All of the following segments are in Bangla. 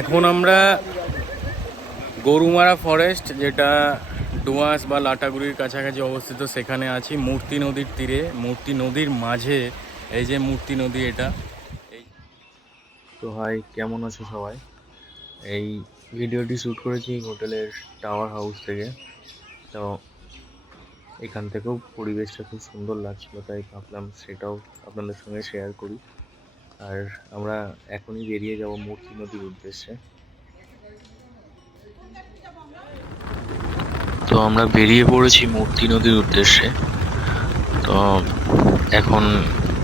এখন আমরা গরুমারা ফরেস্ট যেটা ডুয়াস বা লাটাগুড়ির কাছাকাছি অবস্থিত, সেখানে আছি। মূর্তি নদীর তীরে, মূর্তি নদীর মাঝে, এই যে মূর্তি নদী এটা। এই তো হাই, কেমন আছো সবাই? এই ভিডিওটি শ্যুট করেছি হোটেলের টাওয়ার হাউস থেকে। তো এখান থেকেও পরিবেশটা খুব সুন্দর লাগছিল, তাই ভাবলাম সেটাও আপনাদের সঙ্গে শেয়ার করি। আর আমরা এখনই বেরিয়ে যাব মূর্তি নদীর উদ্দেশ্যে। তো আমরা বেরিয়ে পড়েছি মূর্তি নদীর উদ্দেশ্যে। তো এখন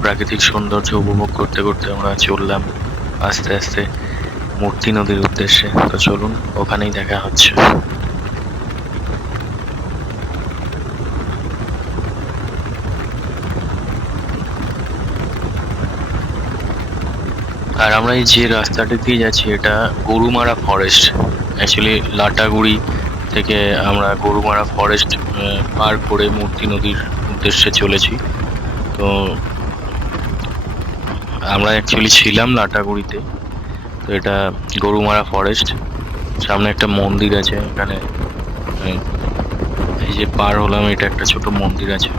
প্রাকৃতিক সৌন্দর্য উপভোগ করতে করতে আমরা চললাম আস্তে আস্তে মূর্তি নদীর উদ্দেশ্যে। তো চলুন, ওখানেই দেখা হচ্ছে। আর আমরা এই যে রাস্তাটি দিয়ে যাচ্ছি, এটা গরুমারা ফরেস্ট অ্যাকচুয়ালি লাটাগুড়ি থেকে আমরা গরুমারা ফরেস্ট পার করে মূর্তি নদীর উদ্দেশ্যে চলেছি। তো আমরা অ্যাকচুয়ালি ছিলাম লাটাগুড়িতে। তো এটা গরুমারা ফরেস্ট সামনে একটা মন্দির আছে, এখানে এই যে পার হলাম, এটা একটা ছোট মন্দির আছে।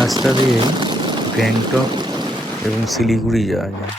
রাস্তা দিয়ে গ্যাংটক এবং শিলিগুড়ি যাওয়া যায়।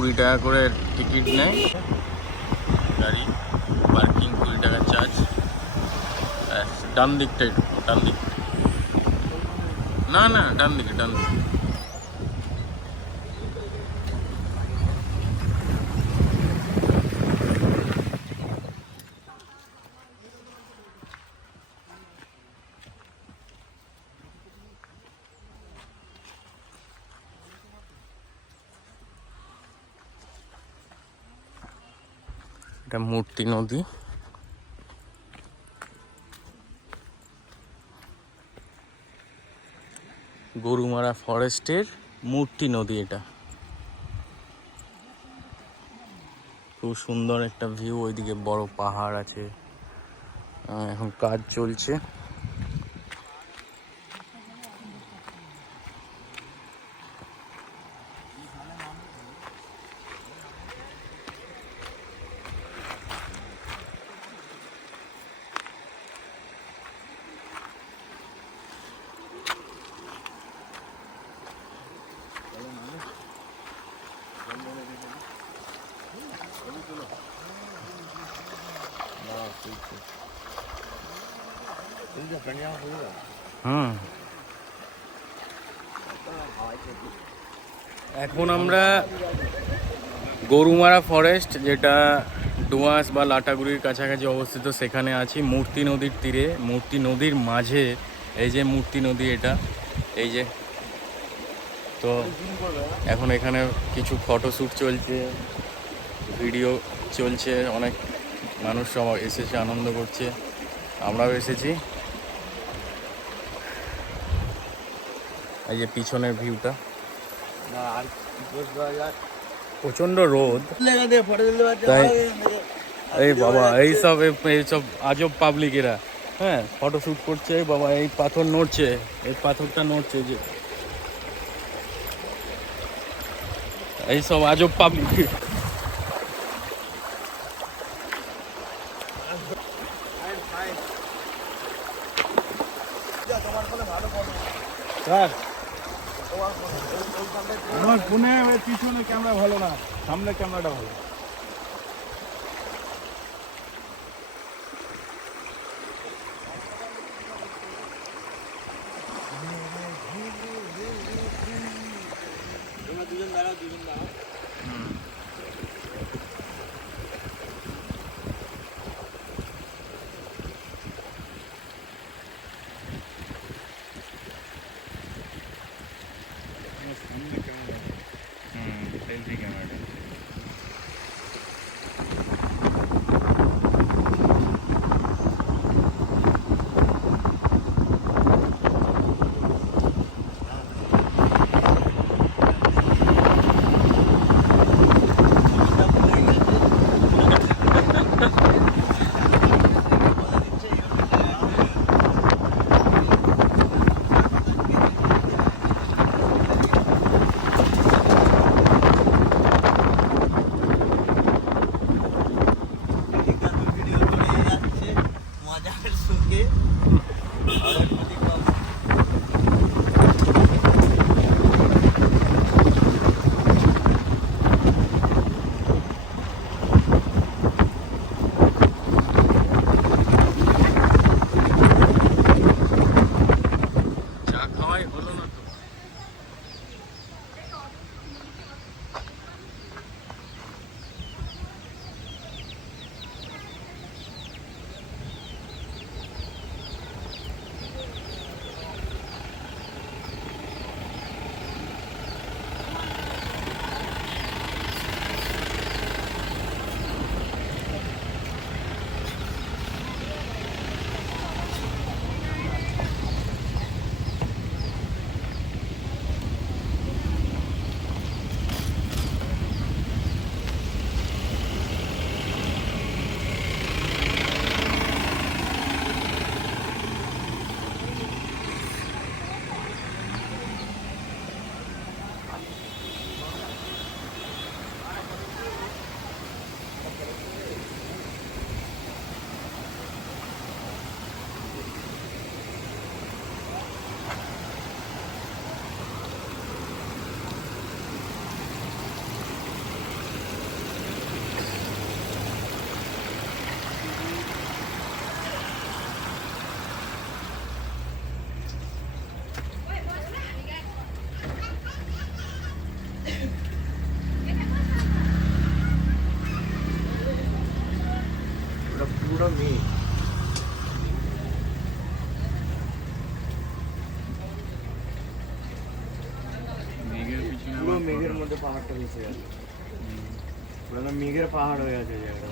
কুড়ি টাকা করে টিকিট নেয়। গাড়ি, পার্কিং কুড়ি টাকা চার্জ। ডান দিকটা একটু, ডান দিক। না না, ডান দিকে ডান দিকে। এটা মূর্তি নদী। গরুমারা ফরেস্টের মূর্তি নদী এটা। খুব সুন্দর একটা ভিউ, ওইদিকে বড় পাহাড় আছে। এখন কাজ চলছে। হুম। এখন আমরা গরুমারা ফরেস্ট যেটা ডুয়াস বা লাটাগুড়ির কাছাকাছি অবস্থিত, সেখানে আছি। মূর্তি নদীর তীরে, মূর্তি নদীর মাঝে, এই যে মূর্তি নদী এটা, এই যে। তো এখন এখানে কিছু ফটোশ্যুট চলছে ভিডিও চলছে, অনেক মানুষ সব এসেছে আনন্দ করছে। আমরাও এসেছি। এই যে পিছনের ভিউটা। প্রচণ্ড রোদ। তাই এই বাবা এই সব এই সব আজব পাবলিকেরা হ্যাঁ ফটো শুট করছে এই বাবা এই পাথর নড়ছে। এই পাথরটা নড়ছে যে। এইসব আজব পাবলিক আমার ফোনে পিছনে ক্যামেরা ভালো না সামনে ক্যামেরাটা ভালো। মেঘের পুরো মেঘের মধ্যে পাহাড়টা মিশে গেছে। পুরো মেঘের পাহাড় হয়ে আছে জায়গাটা।